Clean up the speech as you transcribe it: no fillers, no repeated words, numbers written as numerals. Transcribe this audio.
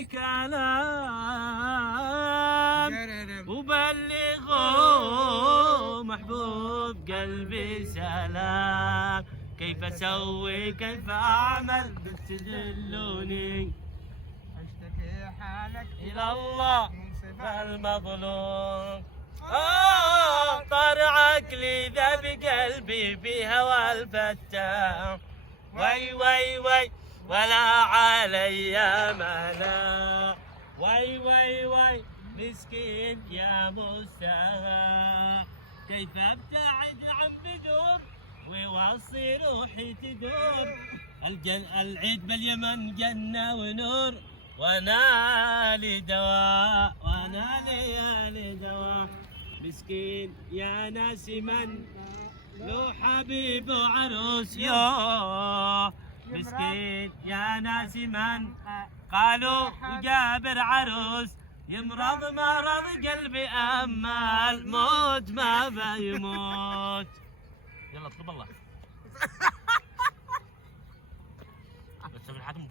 أي كلام وبلغوا محبوب قلبي سلام. كيف أسوي كيف أعمل بس تدلوني اشتكي حالك إلى الله المظلوم. طار عقلي ذا بقلبي بهوى الفتاح. وي وي وي ولا علي ملا. وي وي وي مسكين يا مستغى. كيف ابتعد عن بدور ويوصي روحي تدور. العيد باليمن جنة ونور وانا لي دواء وانا لي دواء. مسكين يا ناس من له حبيب وعروس يوه. مسكين يا ناس من قالوا وجابر عروس. يمرض مرض قلبي اما الموت ما بيموت. يلا اطلب الله. بس في الحاتم